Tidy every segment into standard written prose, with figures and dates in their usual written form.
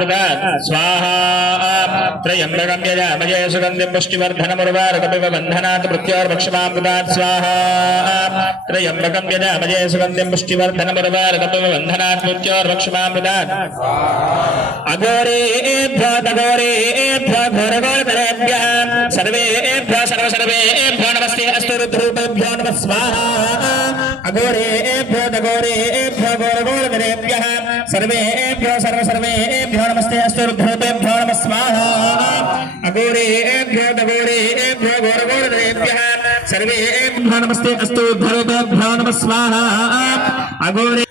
स्वाहा त्र्यम्बकं यजामहे सुगन्धिं पुष्टिवर्धनमुर्वारुकमिव बन्धनात् मृत्योर्भक्षमामृतात् स्वाहा त्र्यम्बकं यजामहे सुगन्धिं पुष्टिवर्धनमुर्वारुकमिव बन्धनात् मृत्योर्भक्षमामृतात् अघोरेभ्यो तघोरेभ्यो घोरघोरतरेभ्यः सर्वेभ्यो सर्वसर्वेभ्यो नमस्ते अस्तु रुद्रूपेभ्यो नमः स्वाहा अघोरेभ्यो तघोरेभ्यो घोरघोरतरेभ्यः सर्वेभ्यो सर्वसर्वेभ्यो नमस्ते अस्तु रुद्रूपेभ्यो नमः स्वाहा अघोरेभ्यो तघोरेभ्यो घोरघोरतरेभ्यः सर्वेभ्यो नमस्ते अस्तु रुद्रूपेभ्यो नमः स्वाहा अघोरेभ्यो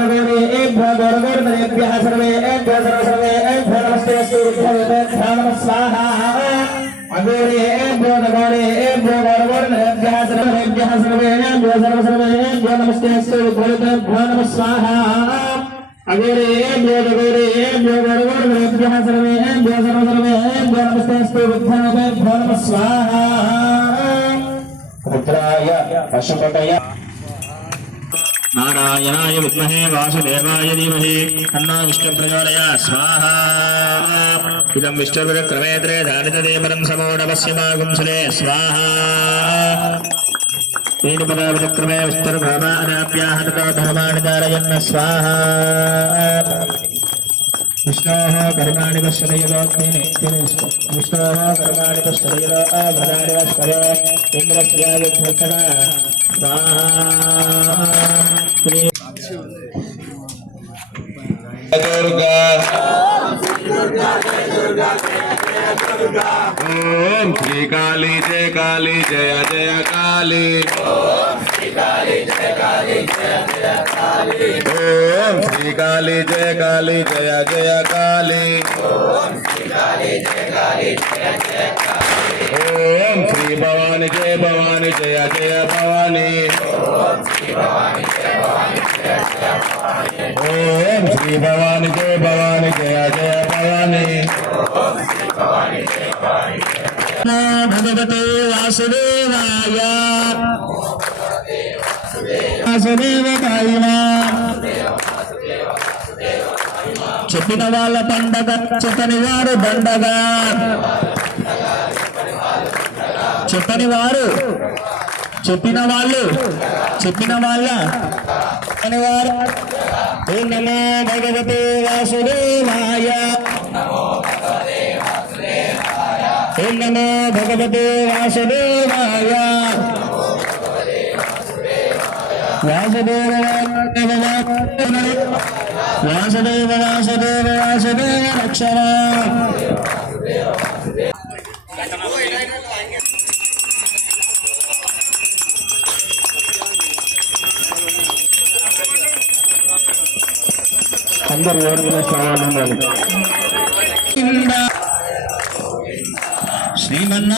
तघोरेभ्यो घोरघोरतरेभ्यः सर्वेभ्यो सर्वसर्वेभ्यो नमस्ते अस्तु रुद्रूपेभ्यो नमः स्वाहा अघोरेभ्यो तघोरेभ्यो घोरघोरतरेभ्यः सर्वेभ्यः सर्वेभ्यो सर्वसर्वेभ्यो नमस्ते अस्तु रुद्रूपेभ्यो नमः स्वाहा अघोरेभ्यो तघोरेभ्यो घोरघोरतरेभ्यः सर्वेभ्यो सर्वसर्वेभ्यो नमस्ते अस्तु रुद्रूपेभ्यो नमः स्वाहा रुद्राय पशुपतये नारायणाय विद्महे वासुदेवाय धीमहि तन्नो विष्णुः प्रचोदयात् स्वाहा इदं विष्णुर्क्रमे त्रेधानितदेवरं समोढवस्यमागुंसले स्वाहा तेनपदावृतक्रमे विष्णुर्भावा अनाप्याः ततो धर्माणि धारयन् स्वाहा विष्णोः कर्माणि पश्यते यदोक्तेन विष्णोः कर्माणि पश्यते यदो अभदानि वश्वरे इन्द्रस्य विध्वस्तः दुर्गा ओम श्री काली जय काली जय जय काली ओम श्री काली जय काली जय जय काली ओम श्री काली जय काली जय जय काली ओम श्री काली जय काली जय जय काली ओम श्री भवानी जय भवानी जय जय भवानी ओम श्री भवानी जय भवानी जय जय भवानी ओम श्री भवानी जय भवानी जय जय भवानी ओम श्री भवानी जय भवानी भगवते वासुदेवाय वासुदेवाय చెప్పిన వాళ్ళ పండగ చెప్పని వారు దండగా చెప్పని వారు చెప్పిన వాళ్ళు చెప్పిన వాళ్ళ అని వారు ఓం నమో భగవతే వాసుదేవాయ ఓం నమో భగవతే వాసుదేవాయ వాసుదేవ వాసుదేవ వాసుదేవ వాసుదేవ రక్షణ అందరూ ఎవరికైనా చాలా శ్రీమన్నా